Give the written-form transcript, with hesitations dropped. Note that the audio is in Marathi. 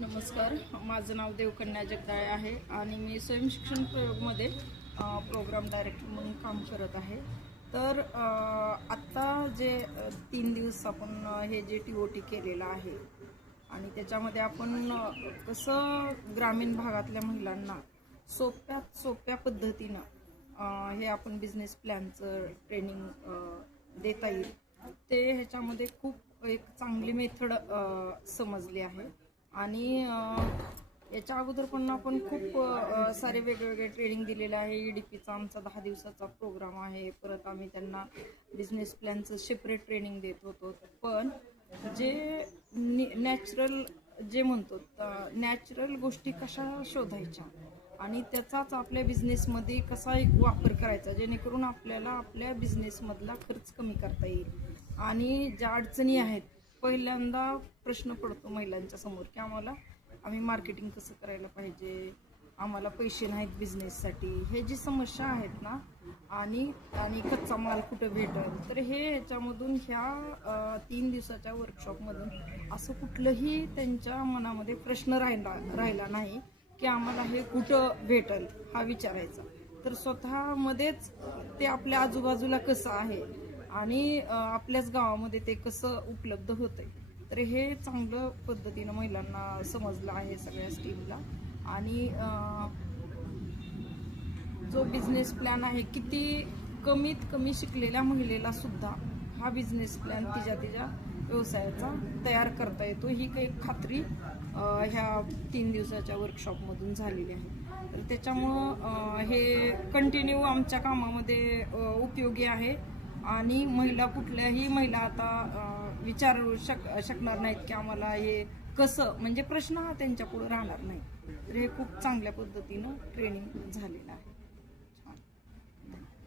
नमस्कार, माझं नाव देवकन्या जगदाळे आहे आणि मी स्वयंशिक्षण प्रयोगमध्ये प्रोग्राम डायरेक्टर म्हणून काम करत आहे. तर आत्ता जे 3 दिवस आपण हे जे TOT केलेलं आहे आणि त्याच्यामध्ये आपण कसं ग्रामीण भागातल्या महिलांना सोप्यात सोप्या पद्धतीनं हे आपण बिझनेस प्लॅनचं ट्रेनिंग देता येईल, ते ह्याच्यामध्ये खूप एक चांगली मेथड समजली आहे. आणि याच्या अगोदर पण आपण खूप सारे वेगवेगळे ट्रेनिंग दिलेले आहे. EDPचा आमचा 10 दिवसाचा प्रोग्राम आहे. परत आम्ही त्यांना बिझनेस प्लॅनचं सेपरेट ट्रेनिंग देत होतो. पण जे नॅचरल जे म्हणतो नॅचरल गोष्टी कशा शोधायच्या आणि त्याचाच आपल्या बिझनेसमध्ये कसा एक वापर करायचा, जेणेकरून आपल्याला आपल्या बिझनेसमधला खर्च कमी करता येईल. आणि ज्या अडचणी आहेत, पहिल्यांदा प्रश्न पडतो महिलांच्या समोर की आम्ही मार्केटिंग कसं करायला पाहिजे, आम्हाला पैसे नाहीत बिझनेससाठी, हे जी समस्या आहेत ना, आणि कच्चा माल कुठं भेटेल. तर ह्याच्यामधून ह्या 3 दिवसाच्या वर्कशॉपमधून असं कुठलंही त्यांच्या मनामध्ये प्रश्न राहिला नाही की आम्हाला हे कुठं भेटेल हा विचारायचा. तर स्वतःमध्येच ते आपल्या आजूबाजूला कसं आहे आणि आपल्याच गावामध्ये ते कसं उपलब्ध होतंय, तर हे चांगलं पद्धतीनं महिलांना समजलं आहे सगळ्या टीमला. आणि जो बिझनेस प्लॅन आहे, किती कमीत कमी शिकलेल्या महिलेला सुद्धा हा बिझनेस प्लॅन तिच्या व्यवसायाचा तयार करता येतो, ही काही खात्री ह्या 3 दिवसाच्या वर्कशॉपमधून झालेली आहे. तर त्याच्यामुळं हे कंटिन्यू आमच्या कामामध्ये उपयोगी आहे. आणि कुठल्याही महिला आता विचारू शकणार नाहीत की आम्हाला हे कसं, म्हणजे प्रश्न हा त्यांच्या पुढे राहणार नाही. तर हे खूप चांगल्या पद्धतीनं ट्रेनिंग झालेलं आहे.